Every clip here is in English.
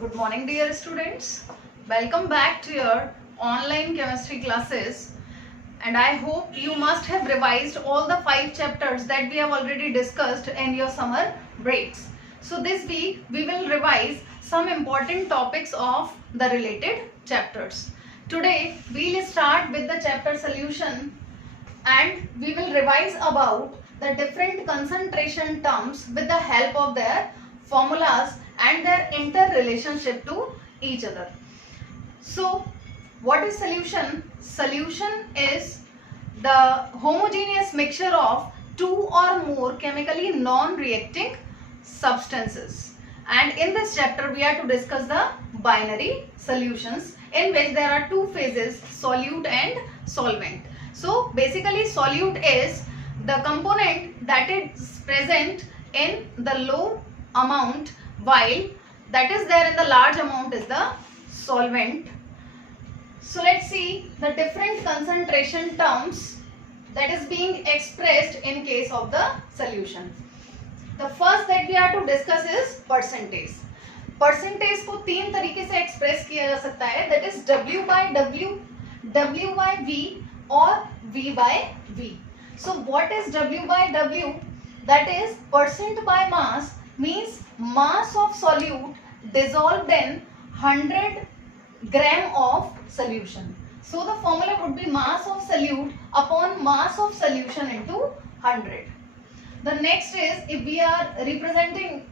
Good morning, dear students. Welcome back to your online chemistry classes. And I hope you must have revised all the 5 chapters that we have already discussed in your summer breaks. So this week we will revise some important topics of the related chapters. Today we will start with the chapter solution and we will revise about the different concentration terms with the help of their formulas and their interrelationship to each other. So what is solution? Solution is the homogeneous mixture of two or more chemically non-reacting substances. And in this chapter we are to discuss the binary solutions in which there are two phases, solute and solvent. So basically solute is the component that is present in the low amount, while that is there in the large amount is the solvent. So let's see the different concentration terms that is being expressed in case of the solution. The first that we are to discuss is percentage. Percentage को तीन तरीके से express किया जा सकता है, that is W by W, W by V or V by V. So what is W by W? That is percent by mass, means mass of solute dissolved in 100 gram of solution. So the formula would be mass of solute upon mass of solution into 100. The next is, if we are representing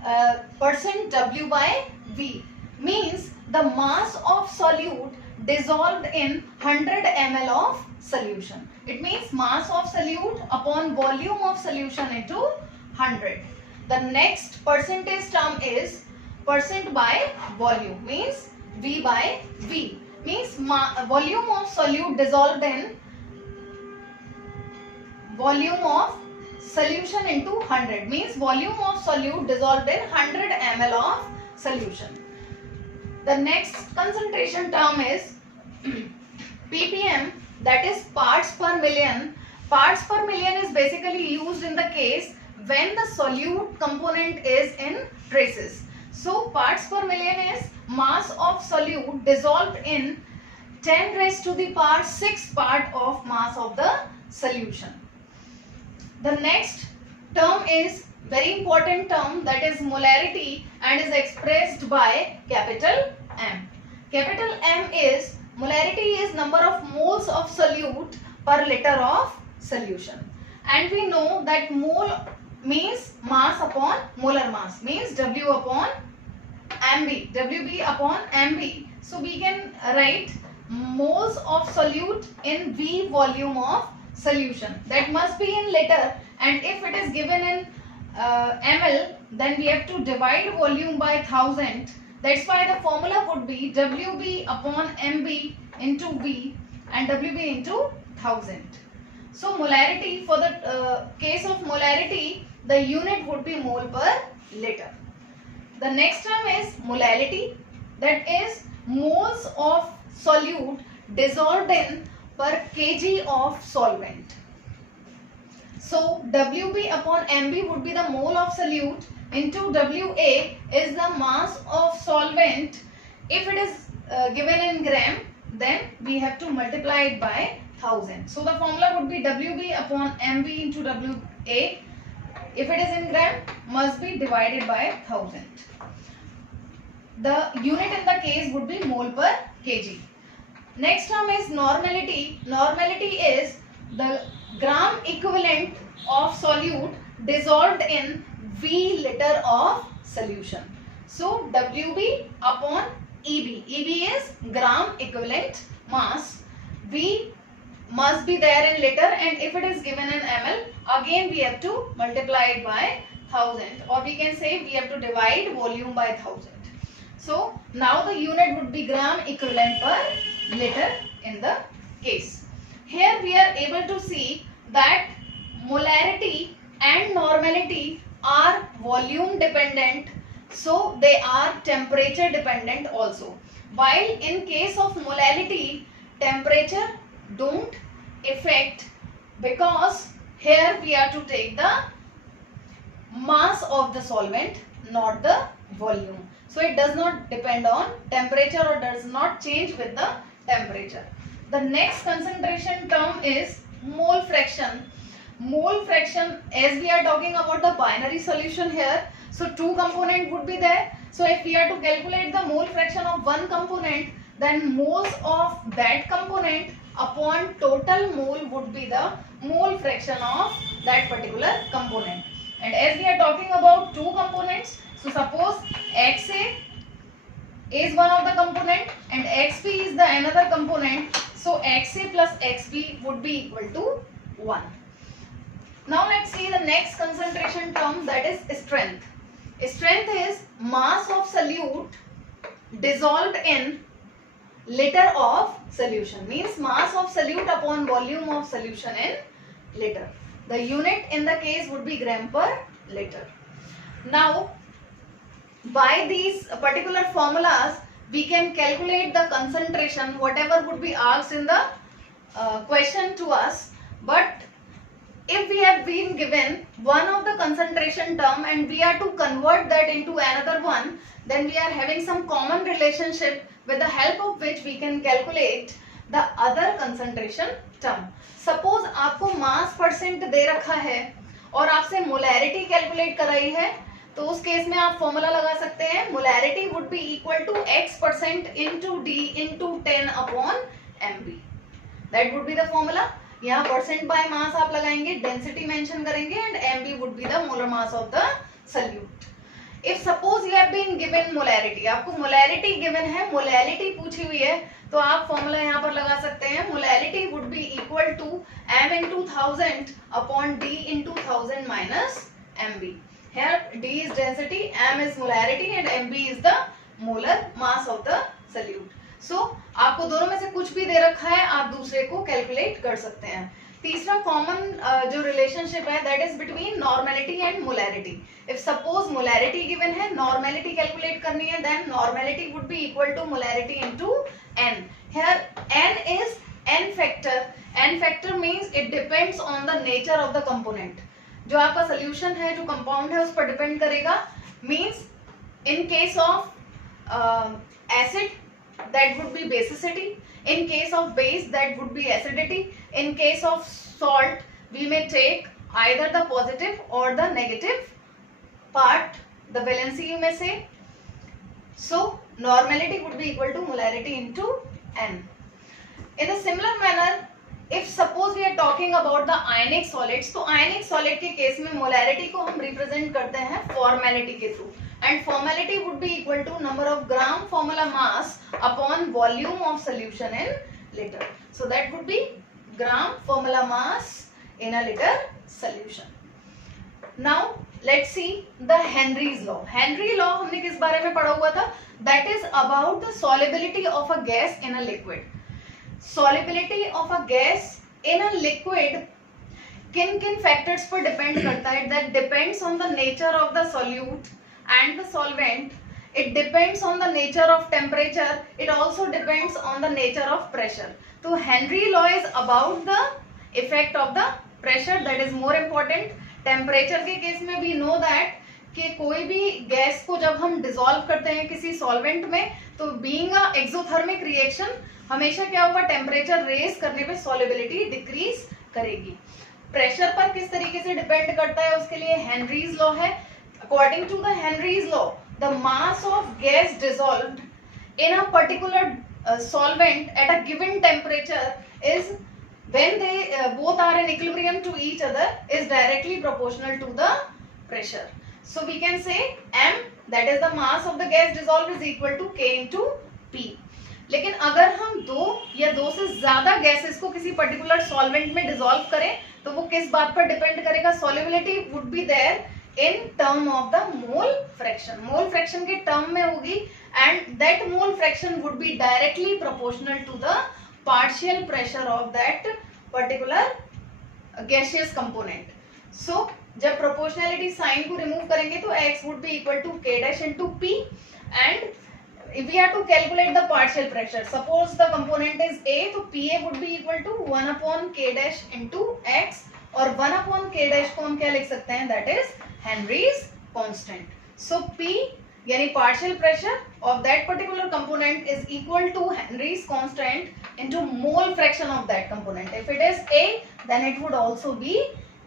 percent W by V, means the mass of solute dissolved in 100 ml of solution. It means mass of solute upon volume of solution into 100. The next percentage term is percent by volume, means V by V, means volume of solute dissolved in volume of solution into 100, means volume of solute dissolved in 100 ml of solution. The next concentration term is ppm, that is parts per million. Parts per million is basically used in the case when the solute component is in traces. So parts per million is mass of solute dissolved in 10 raised to the power 6 part of mass of the solution. The next term is very important term, that is molarity, and is expressed by capital M. Capital M is molarity, is number of moles of solute per liter of solution. And we know that mole means mass upon molar mass, means W upon MB, WB upon MB. So we can write moles of solute in V volume of solution. That must be in liter, and if it is given in ml, then we have to divide volume by 1000. That's why the formula would be WB upon MB into V and WB into 1000. So molarity, for the case of molarity, the unit would be mole per liter. The next term is molality, that is moles of solute dissolved in per kg of solvent. So WB upon MB would be the mole of solute into WA is the mass of solvent. If it is given in gram, then we have to multiply it by 1000. So the formula would be WB upon MB into WA. If it is in gram, must be divided by 1000. The unit in the case would be mole per kg. Next term is normality. Normality is the gram equivalent of solute dissolved in V liter of solution. So WB upon EB. EB is gram equivalent mass. V must be there in liter, and if it is given in ml, again we have to multiply it by 1000, or we can say we have to divide volume by 1000. So now the unit would be gram equivalent per liter in the case. Here we are able to see that molarity and normality are volume dependent, so they are temperature dependent also. While in case of molality, temperature don't affect, because here we are to take the mass of the solvent, not the volume. So it does not depend on temperature or does not change with the temperature. The next concentration term is mole fraction. Mole fraction, as we are talking about the binary solution here, so two component would be there. So if we are to calculate the mole fraction of one component, then moles of that component upon total mole would be the mole fraction of that particular component. And as we are talking about two components, so suppose XA is one of the component and XB is the another component, so XA plus XB would be equal to 1. Now let's see the next concentration term, that is strength. Strength is mass of solute dissolved in liter of solution, means mass of solute upon volume of solution in liter. The unit in the case would be gram per liter. Now by these particular formulas we can calculate the concentration whatever would be asked in the question to us. But if we have been given one of the concentration term and we are to convert that into another one, then we are having some common relationship with the help of which we can calculate the other concentration term. Suppose आपको mass percent दे रखा है और आपसे molarity calculate कराई है, तो उस case में आप फॉर्मूला लगा सकते हैं molarity would be equal to x% into d into 10 upon mb. That would be the formula. यहाँ परसेंट बाय मास आप लगाएंगे, डेंसिटी मेंशन करेंगे and mb would be the molar mass of the solute. If suppose you have been given molarity, आपको molarity given है, molality पूछी हुई है, तो आप फॉर्मूला यहाँ पर लगा सकते हैं molality would be equal to m into 1000 upon d into 1000 minus mb. Here d is density, m is molarity and mb is the molar mass of the solute. So आपको दोनों में से कुछ भी दे रखा है, आप दूसरे को कैलकुलेट कर सकते हैं. तीसरा कॉमन जो रिलेशनशिप है that is between normality and molarity. If suppose molarity given है, नॉर्मेलिटी कैलकुलेट करनी है, then normality would be equal to molarity into n. Here n is n factor. n factor means it depends on the nature of the component. जो आपका solution है, जो compound है, उस पर डिपेंड करेगा. Means in case of acid that would be basicity, in case of base that would be acidity, in case of salt we may take either the positive or the negative part, the valency you may say. So normality would be equal to molarity into n. In a similar manner, if suppose we are talking about the ionic solids, तो ionic solid के case में molarity को हम represent करते हैं formality के through. And formality would be equal to number of gram formula mass upon volume of solution in liter. So that would be gram formula mass in a liter solution. Now let's see the Henry's law. Henry law हमने किस बारे में पढ़ा हुआ था? That is about the solubility of a gas in a liquid. Solubility of a gas in a liquid किन किन factors पर depend करता है? That depends on the nature of the solute and the solvent. It depends on the nature of temperature. It also depends on the nature of pressure. So Henry law is about the effect of the pressure, that is more important. Temperature के case में we know that कि कोई भी gas को जब हम dissolve करते हैं किसी सॉल्वेंट में, तो बीइंग अ एक्सोथर्मिक रिएक्शन हमेशा क्या होगा, टेम्परेचर रेज करने पे सॉल्युबिलिटी डिक्रीज करेगी. प्रेशर पर किस तरीके से डिपेंड करता है, उसके लिए हेनरीज लॉ है. According to the Henry's law, the mass of gas dissolved in a particular solvent at a given temperature is, when they both are in equilibrium to each other, is directly proportional to the pressure. So we can say m, that is the mass of the gas dissolved, is equal to k into p. लेकिन अगर हम दो या दो से ज्यादा gases को किसी पर्टिकुलर सॉल्वेंट में डिसॉल्व करें, तो वो किस बात पर डिपेंड करेगा, solubility would be there in term of the mole fraction. Mole fraction के term में होगी and that mole fraction would be directly proportional to the partial pressure of that particular gaseous component. So जब proportionality sign को remove करेंगे तो x would be equal to k dash into p, and if we have to calculate the partial pressure, suppose the component is a, तो pa would be equal to 1 upon k dash into x, और 1 upon k dash को हम क्या लिख सकते हैं, that is Henry's constant. So P यानी partial pressure of that particular component is equal to Henry's constant into mole fraction of that component. If it is A, then it would also be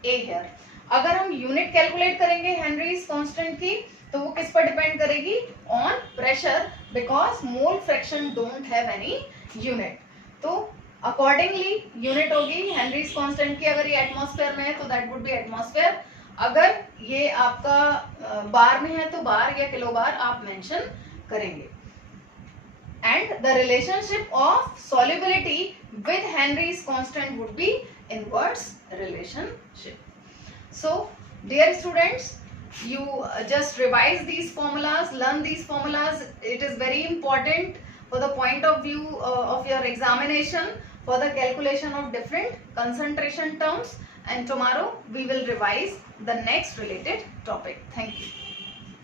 A here. अगर हम unit calculate करेंगे Henrys constant की, तो वो किस पर depend करेगी? On pressure, because mole fraction don't have any unit. तो अकॉर्डिंगली यूनिट होगी हेनरीज कांस्टेंट की. अगर ये एटमॉस्फेयर में है तो दैट वुड बी एटमॉस्फेयर. अगर ये आपका बार में है तो बार या किलो बार आप मेंशन करेंगे. And the relationship of solubility with Henrys constant would be inverse relationship. So dear students, you just revise these formulas, learn these formulas. It is very important for the point of view of your examination, for the calculation of different concentration terms, and tomorrow we will revise the next related topic. Thank you.